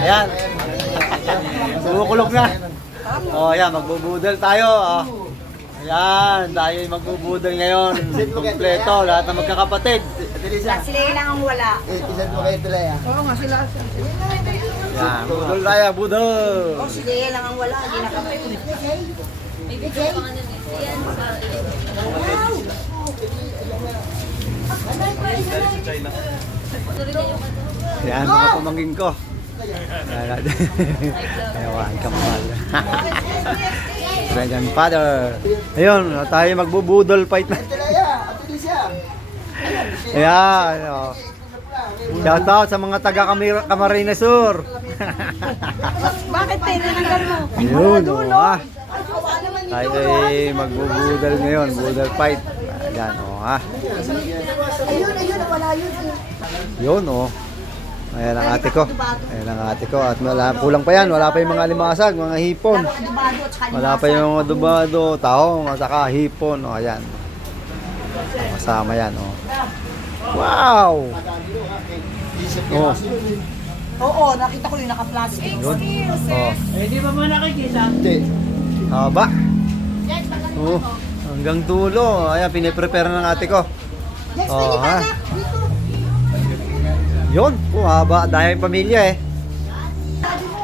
Ayan. Bumukulog na. Oh, ayan, magbubudol tayo. Oh. Ayan, tayo magbubudol ngayon. Kompleto, lahat ng magkakapatid. Sila yun ang wala. Isan mo kayo tuloy ah. Oo nga sila. Ayan, budol tayo, budol. Oh, sila yun lang ang wala. Hindi nakapatid. May video pa nga nun eh. Yan sa... Ayan, mga pamangkin ko. Ayawan ka mahal. Grand father. Ayun, tayo magbubudol fight na. Ayan. Oh. Shout out sa mga taga Camarines Sur. Bakit tayo nananggal mo? Yun, oh, tayo ay magbubudol ngayon, budol fight. Ayan, oh, ha. Ayun, wala yun. Yun, oh. Ayan ang ate ko. Ayan ang ate ko. At kulang pa yan. Wala pa yung mga limasag, mga hipon. Wala pa yung mga dubado, tahong, at saka hipon. O, ayan. Kasama yan, o. Wow! Oh. Oo, nakita ko yung naka-plastic. Yun. Oh. Hindi ba mo nakikita? Hindi. Haba. Oh. Hanggang dulo. Ayan, piniprepare ng ate ko. Oh, ha. Yun, haba, dahil pamilya eh.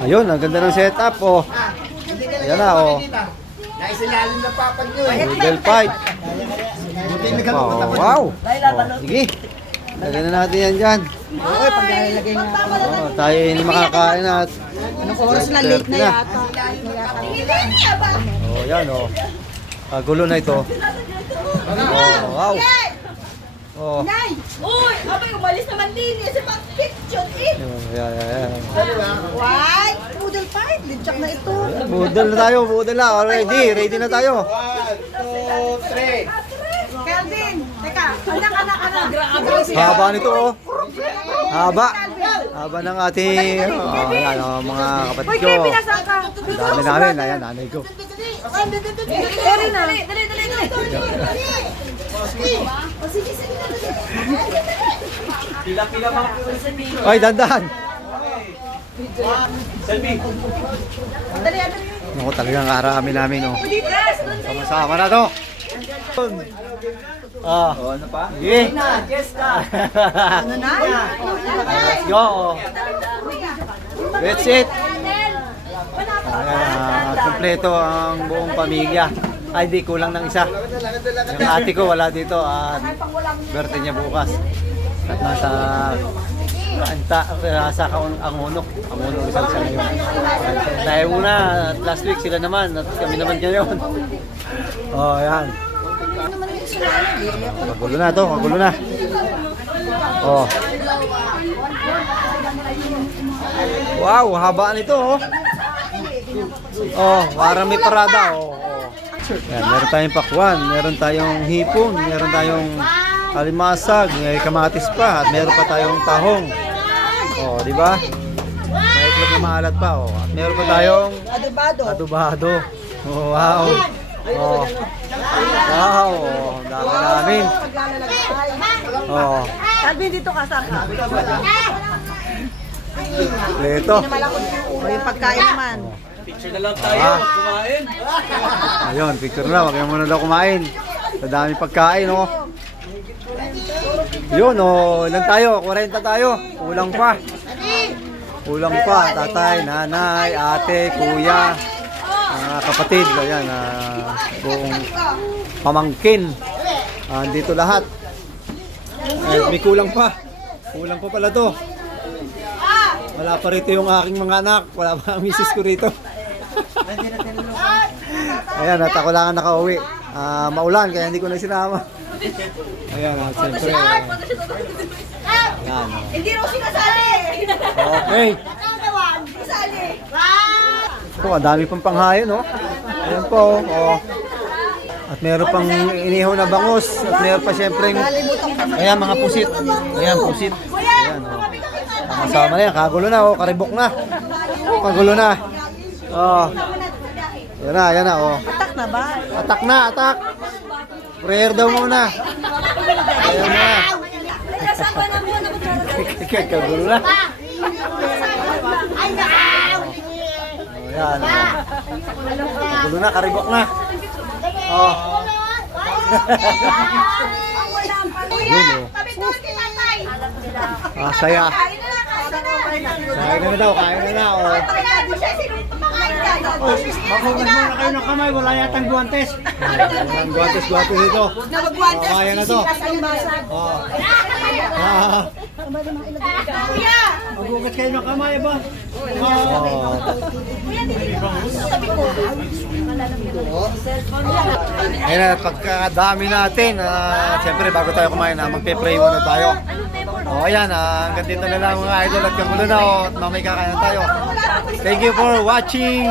Ayun, ang ganda ng setup, oh. Ayan na, oh. Naisinalin na papan nyo eh. Budol fight. Oh, wow. Oh, sige. Lagyan na natin yan dyan. Oo, pag lalagay nga. Oh, tayo hindi makakain at Anong oras na late na yata? oh, yan, oh. Gulo na ito. Oh, wow. Oh. Nay! Uy! Abay, umalis naman din eh. Sa pag-picture eh. Yan, yan, yan. Why? Poodle fight. Lidjak na ito. Budol na tayo, budol na. Already, ready na tayo. 1, 2, 3. Kelvin, teka. Anak. Haba nito, oh. Haba. Haba ng ating ayan, oh, mga kapatid Uy, ko. Kelvin, nasaan ka? Dami namin, ayan, nanay ko. Eri na. Pila-pila mga Ay, dandan. Selfie. Ako talagang arami namin, oh. Sama-sama na to. Ah, Ano pa? sige. Ano na? Let's go. That's it. Ayan, kompleto ang buong pamilya. Ay, di kulang ng isa. Yung ate ko wala dito at birthday niya bukas. At nasa Angonok. Angonok Rizal siya ngayon. Tayo muna at last week sila naman at kami naman ngayon. Oh, ayan. Magulo na to, magulo na. Oh. Wow, haba nito, oh. Oh, parang may parada, oh. Yan, meron tayong pakwan, meron tayong hipon, meron tayong alimasag, may kamatis pa, at meron pa tayong tahong. Oh, di ba? May itlog na maalat pa, oh. At meron pa tayong Adobado. adobado. Oh, wow. Oh. Wow, oh, dami namin. Oh, Kelvin, dito ka. Saan ka? leto. O, yung pagkain naman. Picture na lang tayo. Kumain. Ayun, picture na, wag na muna daw kumain. Sa dami pagkain, oh. Yun, oh, ilan tayo? 40 tayo. Kulang pa. Kulang pa, tatay, nanay, ate, kuya, kapatid, ayan, buong pamangkin. Dito lahat. May kulang pa. Kulang pa pala to. Wala pa rito yung aking mga anak. Wala pa ang misis ko rito. Ayan, at ako lang ang nakauwi. Maulan, kaya hindi ko na sinama. Ayan, at siyempre. Ayan. Hindi raw sinasali! Okay. Sali! Ito, ang dami pang panghayon, no? Ayan po, oh. At meron pang inihaw na bangus. At meron pa siyempre, ayan, mga pusit. Ayan, pusit. Ayan, oh. Kasama na yan, kagulo na, oh. Karibok na. Kagulo na. Oh. Yan na, oh. Atak na ba? Atak na, atak. Prayer daw muna. Ayan na. Kasama na muna. Kagulo na. Ayan. Gulo na, karibok na. Oh. Yun, oh. Sabi ko si tatay. Ah, saya. Kain na, kain na. Kain na daw, kain na. Oh. Pagkain mo siya, sino pakain ka? Makugas muna kayo ng kamay, wala yatang guwantes. Ang guantes dito. Nabagwantes. Oh, kaya na to. Ang basag. Oh. Ah. Kuya! Magugas kayo ng kamay ba? Oh. Ayun na, pagkadami natin, siyempre bago tayo kumain, magpe-pray muna tayo. O ayan, hanggang dito na lang mga idol at kamulo na, at mamay kakain tayo. Thank you for watching!